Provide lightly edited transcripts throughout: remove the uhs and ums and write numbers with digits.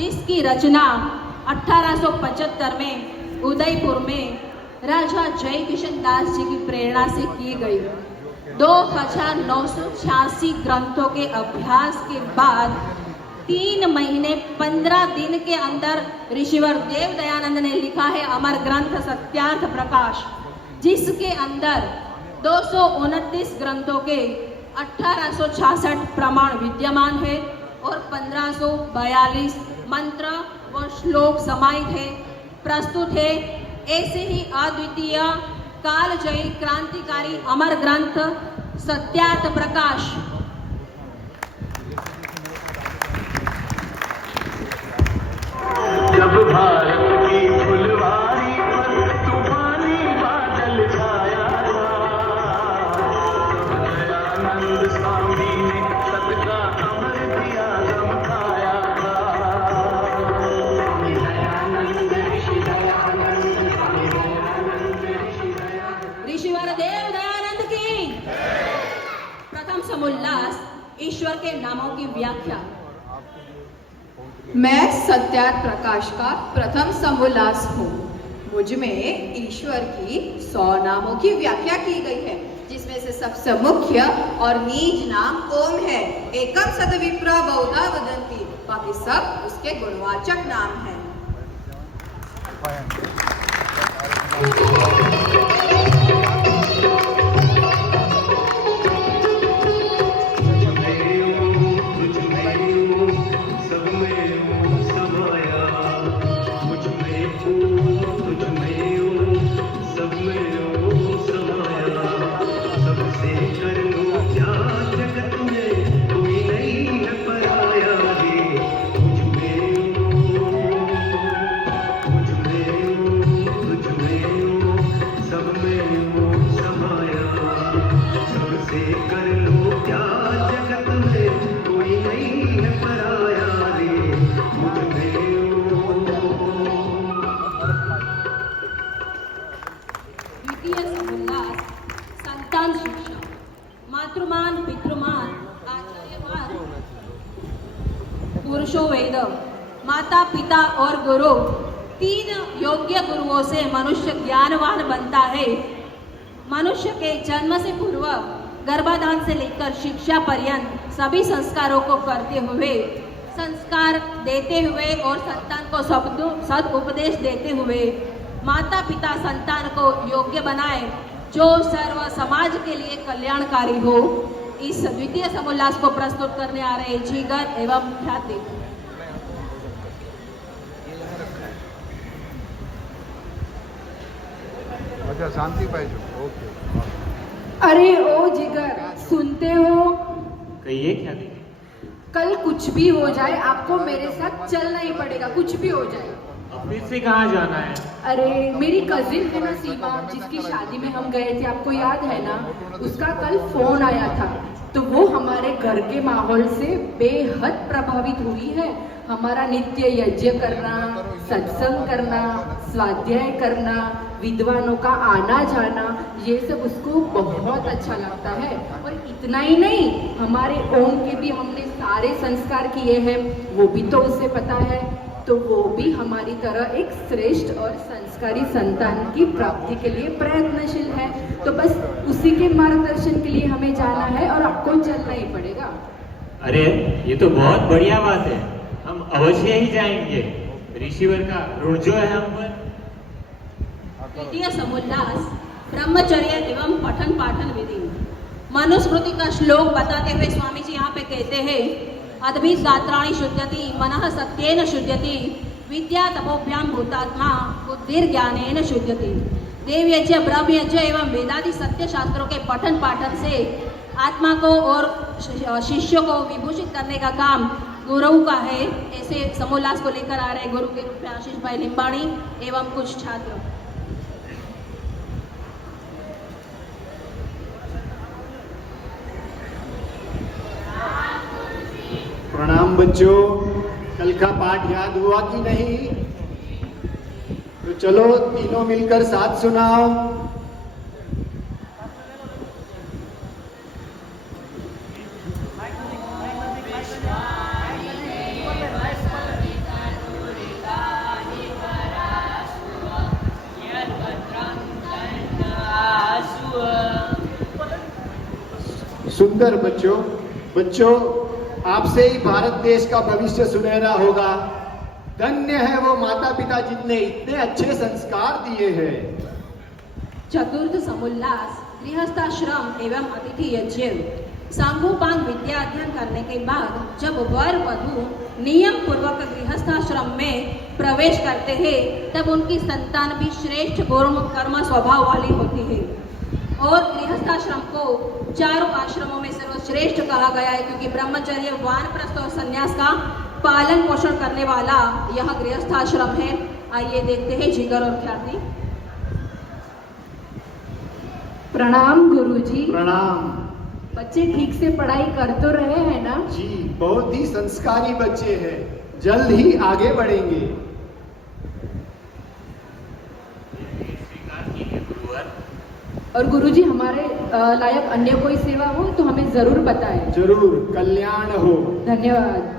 जिसकी रचना 1875 में उदयपुर में राजा जय किशन दास जी की प्रेरणा से की गई। 2986 ग्रंथों के अभ्यास के बाद 3 महीने 15 दिन के अंदर ऋषिवर देव दयानंद ने लिखा है अमर ग्रंथ सत्यार्थ प्रकाश, जिसके अंदर 229 ग्रंथों के 1866 प्रमाण विद्यमान है और 1542 मंत्र व श्लोक समाहित है, प्रस्तुत है। ऐसे ही अद्वितीय कालजयी क्रांतिकारी अमर ग्रंथ सत्यार्थ प्रकाश जब भारत की फुलवारी पर तूफानी बादल छाया दयानंद स्वामी ने सबका अमर दिया गमकाया ऋषिवर देव दयानंद की प्रथम समोल्लास ईश्वर के नामों की व्याख्या। मैं सत्यार्थ प्रकाश का प्रथम समोल्लास हूँ। मुझ में ईश्वर की 100 नामों की व्याख्या की गई है, जिसमें से सबसे मुख्य और नीज नाम ओम है। एकम सदविप्र बहुधा वदन्ति, बाकी सब उसके गुणवाचक नाम हैं। मातृमान पितृमान आचार्यमान पुरुषो वेद, माता पिता और गुरु, 3 योग्य गुरुओं से मनुष्य ज्ञानवान बनता है। मनुष्य के जन्म से पूर्व गर्भाधान से लेकर शिक्षा पर्यंत सभी संस्कारों को करते हुए, संस्कार देते हुए और संतान को सद उपदेश देते हुए माता पिता संतान को योग्य बनाए, जो सर्व समाज के लिए कल्याणकारी हो। इस द्वितीय समोल्लास को प्रस्तुत करने आ रहे जीगर एवं ख्याति। अच्छा, शांति पाहिजे। ओके। अरे ओ जिगर, सुनते हो? कहिए क्या देखें? कल कुछ भी हो जाए, आपको मेरे साथ चलना ही पड़ेगा, कुछ भी हो जाए। फिर से कहाँ जाना है? अरे मेरी कजिन है ना सीमा, जिसकी शादी में हम गए थे, आपको याद है ना? उसका कल फोन आया था, तो वो हमारे घर के माहौल से बेहद प्रभावित हुई है। हमारा नित्य यज्ञ करना, सत्संग करना, स्वाध्याय करना, विद्वानों का आना जाना, ये सब उसको बहुत अच्छा लगता है। और इतना ही नहीं, हमारे ओम के भी हमने सारे संस्कार किए हैं, वो भी तो उसे पता है। तो वो भी हमारी तरह एक श्रेष्ठ और संस्कारी संतान की प्राप्ति के लिए प्रयत्नशील है। तो बस उसी के मार्गदर्शन के लिए हमें जाना है और आपको चलना ही पड़ेगा। अरे ये तो बहुत बढ़िया बात है, हम अवश्य ही जाएंगे। ऋषिवर का ऋण जो है हम पर। द्वितीय समोल्लास ब्रह्मचर्य एवं पठन पाठन विधि। मनुस्मृति का श्लोक बताते हुए स्वामी जी यहाँ पे कहते हैं, अद्भित गात्राणि शुद्ध्यति मनः सत्येन शुद्ध्यति विद्या तपोभ्याम भूतात्मा बुद्धिर्ज्ञानेन शुद्ध्यति। देव यज्ञ ब्रह्म यज्ञ एवं वेदादि सत्य शास्त्रों के पठन पाठन से आत्मा को और शिष्य को विभूषित करने का काम गुरु का है। ऐसे समोल्लास को लेकर आ रहे गुरु के रूप में आशीष भाई लिंबाणी एवं कुछ छात्र। प्रणाम बच्चों, कल का पाठ याद हुआ कि नहीं? तो चलो तीनों मिलकर साथ सुनाओ। सुंदर बच्चों। बच्चों, आपसे ही भारत देश का भविष्य सुनहरा होगा। धन्य है वो माता पिता जिनने इतने अच्छे संस्कार दिए हैं। चतुर्थ समुल्लास गृहस्थाश्रम एवं अतिथि यज्ञ। सांगोपांग विद्या अध्ययन करने के बाद जब वर वधु नियम पूर्वक गृहस्थाश्रम में प्रवेश करते हैं तब उनकी संतान भी श्रेष्ठ गुण कर्म स्वभाव वाली होती है। और गृहस्थाश्रम को चारों आश्रमों में सर्वश्रेष्ठ कहा गया है क्योंकि ब्रह्मचर्य, वानप्रस्थ और संन्यास का पालन पोषण करने वाला यह गृहस्थाश्रम है। आइए देखते हैं जिगर और ख्याति। प्रणाम गुरुजी। प्रणाम। बच्चे ठीक से पढ़ाई कर तो रहे हैं ना? जी, बहुत ही संस्कारी बच्चे हैं, जल्द ही आगे बढ़ेंगे। और गुरुजी, हमारे लायक अन्य कोई सेवा हो तो हमें जरूर बताएं। जरूर, कल्याण हो। धन्यवाद।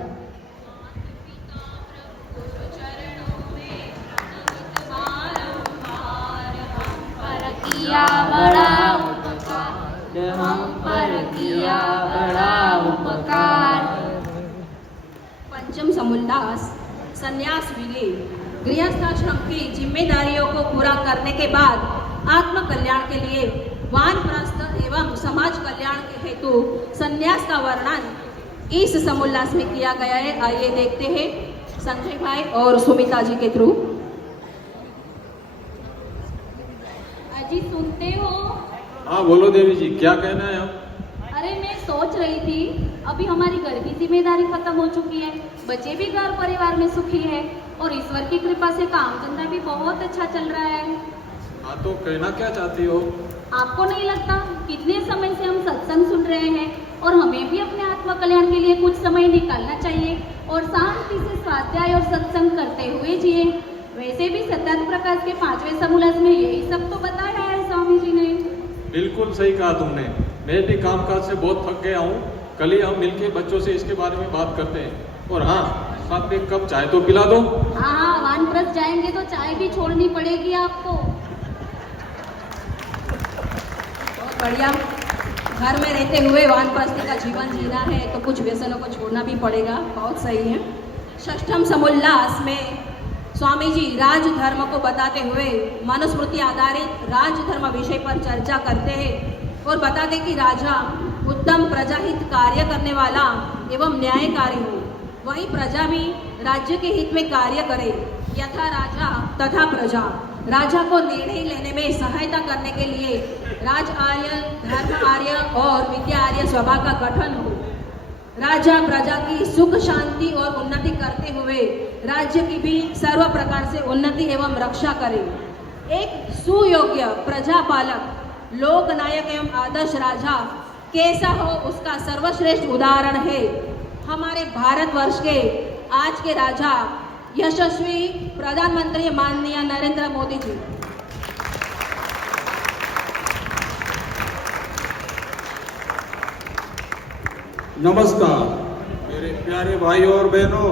किया बड़ा उपकार, हम पर किया बड़ा उपकार। पंचम समुल्लास संन्यास विले। गृहस्थाश्रम की जिम्मेदारियों को पूरा करने के बाद आत्म कल्याण के लिए वानप्रस्थ एवं समाज कल्याण के हेतु संन्यास का वर्णन इस समुल्लास में किया गया है। आइए देखते हैं संजय भाई और सुमिता जी के थ्रू। अजी सुनते हो? हाँ बोलो देवी जी, क्या कहना है आप? अरे मैं सोच रही थी, अभी हमारी घर की जिम्मेदारी खत्म हो चुकी है, बच्चे भी घर परिवार में सुखी है और ईश्वर की कृपा से काम धंधा भी बहुत अच्छा चल रहा है। हाँ तो कहना क्या चाहती हो? आपको नहीं लगता कितने समय से हम सत्संग सुन रहे हैं और हमें भी अपने आत्म कल्याण के लिए कुछ समय निकालना चाहिए और शांति से स्वाध्याय और सत्संग करते हुए जिए। वैसे भी सिद्धार्थ प्रकाश के 5वें समुल्लास में यही सब तो बताया है स्वामी जी ने। बिल्कुल सही कहा तुमने। मैं भी कामकाज से बहुत थक गया हूँ। कल ही हम मिलके बच्चों से इसके बारे में बात करते हैं। और हाँ, साथ में एक कप चाय तो पिला दो। हाँ, वानप्रस्थ जाएंगे तो चाय भी छोड़नी पड़ेगी आपको। बहुत बढ़िया। घर में रहते हुए वानप्रस्थी का जीवन जीना है तो कुछ व्यसनों को छोड़ना भी पड़ेगा। बहुत सही है। षष्ठम समुल्लास में स्वामी जी राजधर्म को बताते हुए मनुस्मृति आधारित राजधर्म विषय पर चर्चा करते हैं और बताते कि राजा उत्तम प्रजाहित कार्य करने वाला एवं न्यायकारी हो, वही प्रजा भी राज्य के हित में कार्य करे। यथा राजा तथा प्रजा। राजा को निर्णय लेने में सहायता करने के लिए राज आर्य, धर्म आर्य और विद्या आर्य सभा का गठन हो। राजा प्रजा की सुख शांति और उन्नति करते हुए राज्य की भी सर्व प्रकार से उन्नति एवं रक्षा करे। एक सुयोग्य प्रजापालक, लोकनायक एवं आदर्श राजा कैसा हो उसका सर्वश्रेष्ठ उदाहरण है हमारे भारतवर्ष के आज के राजा यशस्वी प्रधानमंत्री माननीय नरेंद्र मोदी जी। नमस्कार मेरे प्यारे भाइयों और बहनों,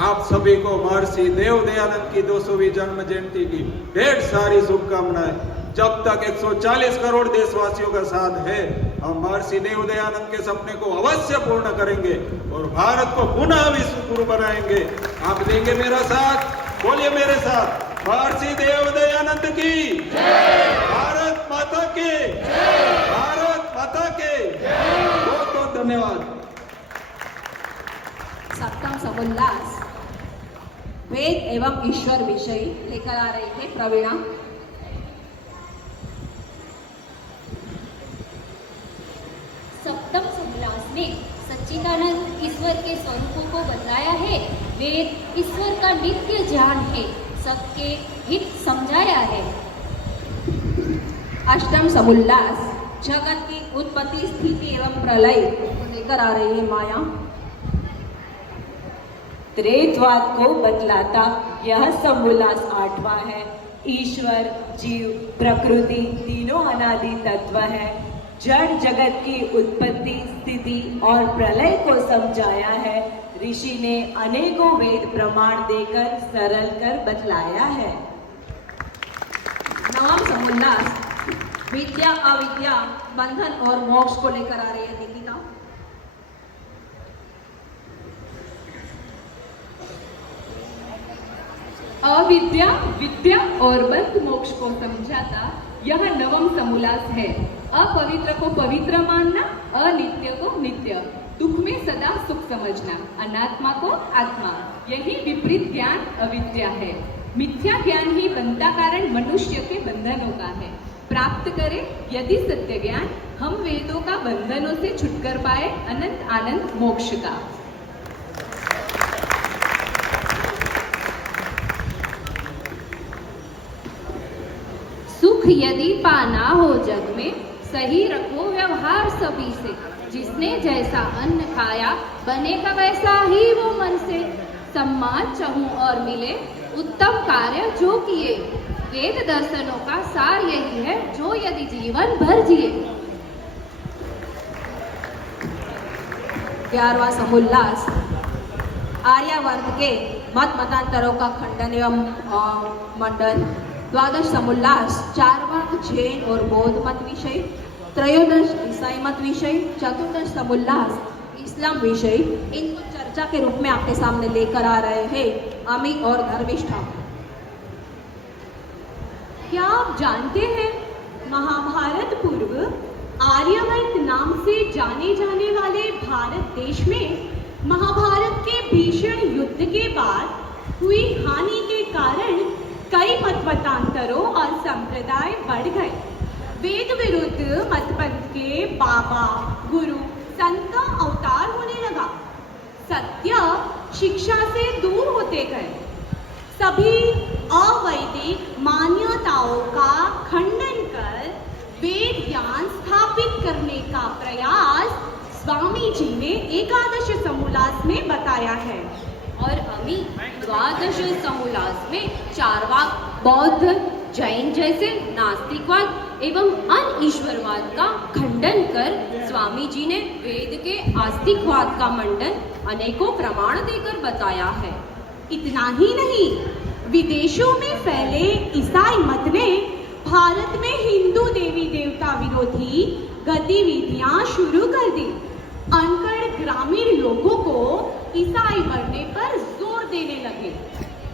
आप सभी को महर्षि देव दयानंद की 200वीं जन्म जयंती की ढेर सारी शुभकामनाएं। जब तक 140 करोड़ देशवासियों का साथ है, हम महर्षि देव दयानंद के सपने को अवश्य पूर्ण करेंगे और भारत को पुनः विश्व गुरु बनाएंगे। आप देंगे मेरा साथ? बोलिए मेरे साथ, महर्षि देव दयानंद की जय। भारत माता के जय। भारत माता के जय। बहुत बहुत धन्यवाद। सप्तम समुल्लास वेद एवं ईश्वर विषय लेकर आ रही है प्रवीणा। सप्तम समुल्लास में सच्चिदानंद ईश्वर के स्वरूपों को बतलाया है। वेद ईश्वर का नित्य ज्ञान है, सबके हित समझाया है। अष्टम समुल्लास जगत की उत्पत्ति, स्थिति एवं प्रलय को लेकर आ रही है माया। त्रेतवाद को बतलाता यह समुल्लास 8वां है। ईश्वर, जीव, प्रकृति तीनों अनादि तत्व है। जड़ जगत की उत्पत्ति, स्थिति और प्रलय को समझाया है। ऋषि ने अनेकों वेद प्रमाण देकर सरल कर बतलाया है। नवम समुल्लास विद्या अविद्या, बंधन और मोक्ष को लेकर आ रही है निकिता। अविद्या, विद्या और बंध मोक्ष को समझाता यह नवम समोल्लास है। अपवित्र को पवित्र मानना, अनित्य को नित्य, दुख में सदा सुख समझना, अनात्मा को आत्मा, यही विपरीत ज्ञान अविद्या है। मिथ्या ज्ञान ही बनता कारण मनुष्य के बंधनों का है। प्राप्त करे यदि सत्य ज्ञान, हम वेदों का बंधनों से छुटकर पाए अनंत आनंद मोक्ष का। सुख यदि पाना हो जग में, सही रखो व्यवहार सभी से। जिसने जैसा अन्न खाया, बनेगा वैसा ही वो मन से। सम्मान चाहूं और मिले, उत्तम कार्य जो किए। वेद दर्शनों का सार यही है, जो यदि जीवन भर जिए। 11वां समोल्लास आर्यावर्त के मत मतांतरों का खंडन एवं मंडन। 12 समोल्लास चार्वाक, जैन और बौद्ध मत विषय। 13 ईसाई मत विषय। 14 समोल्लास इस्लाम विषय। इनको चर्चा के रूप में आपके सामने लेकर आ रहे हैं अमी और धर्मिष्ठा। क्या आप जानते हैं, महाभारत पूर्व आर्यावर्त नाम से जाने जाने वाले भारत देश में महाभारत के भीषण युद्ध के बाद हुई हानि के कारण कई मतमतांतरों और संप्रदाय बढ़ गए। वेद विरुद्ध मतपंथ के बाबा, गुरु, संत का अवतार होने लगा। सत्य शिक्षा से दूर होते गए। सभी अवैदिक मान्यताओं का खंडन कर वेद ज्ञान स्थापित करने का प्रयास स्वामी जी ने 11 समोल्लास में बताया है। और अमी 12 समोल्लास में चार्वाक, बौद्ध, जैन जैसे नास्तिकवाद एवं अनईश्वरवाद का खंडन कर स्वामी जी ने वेद के आस्तिकवाद का मंडन अनेकों प्रमाण देकर बताया है। इतना ही नहीं, विदेशों में फैले ईसाई मत ने भारत में हिंदू देवी देवता विरोधी गतिविधियां शुरू कर दी। अनपढ़ ग्रामीण लोगों को ईसाई बनने पर जोर देने लगे।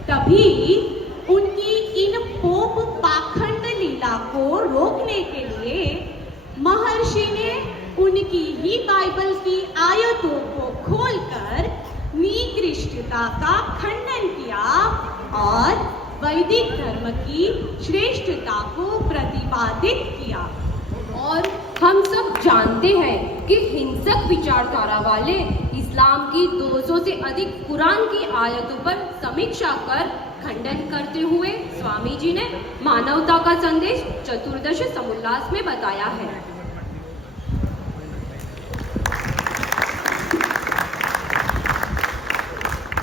तभी उनकी इन पोप पाखंड लीला को रोकने के लिए महर्षि ने उनकी ही बाइबल की आयतों को खोलकर निकृष्टता का खंडन किया और वैदिक धर्म की श्रेष्ठता को प्रतिपादित किया। और हम सब जानते हैं कि हिंसक विचारधारा वाले इस्लाम की 200 से अधिक कुरान की आयतों पर समीक्षा कर खंडन करते हुए स्वामी जी ने मानवता का संदेश 14 समोल्लास में बताया है।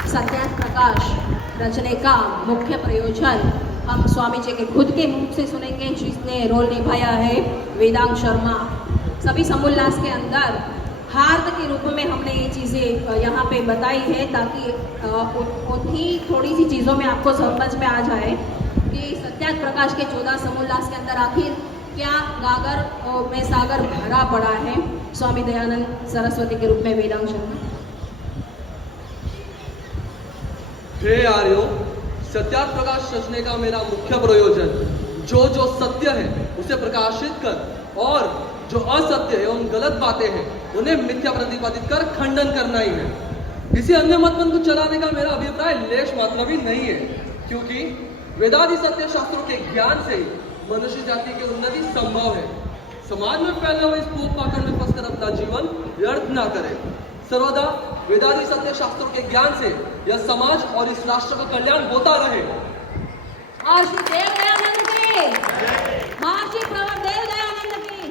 सत्यार्थ प्रकाश रचने का मुख्य प्रयोजन हम स्वामी जी के खुद के मुख से सुनेंगे, जिसने रोल निभाया है वेदांग शर्मा। सभी समोल्लास के अंदर हार्द के रूप में हमने ये चीज़ें यहाँ पे बताई है, ताकि उन्हीं थोड़ी सी चीज़ों में आपको समझ में आ जाए कि सत्यार्थ प्रकाश के 14 समोल्लास के अंदर आखिर क्या गागर में सागर भरा पड़ा है। स्वामी दयानंद सरस्वती के रूप में वेदांग शर्मा। हे आर्यों, सत्यार्थ प्रकाश रचने का मेरा मुख्य प्रयोजन जो सत्य है उसे प्रकाशित कर और जो असत्य एवं गलत बातें हैं उन्हें मिथ्या प्रतिपादित कर खंडन करना ही है। किसी अन्य मतपंथ को चलाने का मेरा अभिप्राय लेश मात्र भी नहीं है, क्योंकि वेदादि सत्य शास्त्रों के ज्ञान से ही मनुष्य जाति की उन्नति संभव है। समाज में फैलने हुए इस पोप पाखंड में फंसकर अपना जीवन व्यर्थ न करे। सर्वदा वेदादि सत्य शास्त्रों के ज्ञान से यह समाज और इस राष्ट्र का कल्याण होता रहे। महर्षि देव दयानंद की, महर्षि प्रवर देव दयानंद की।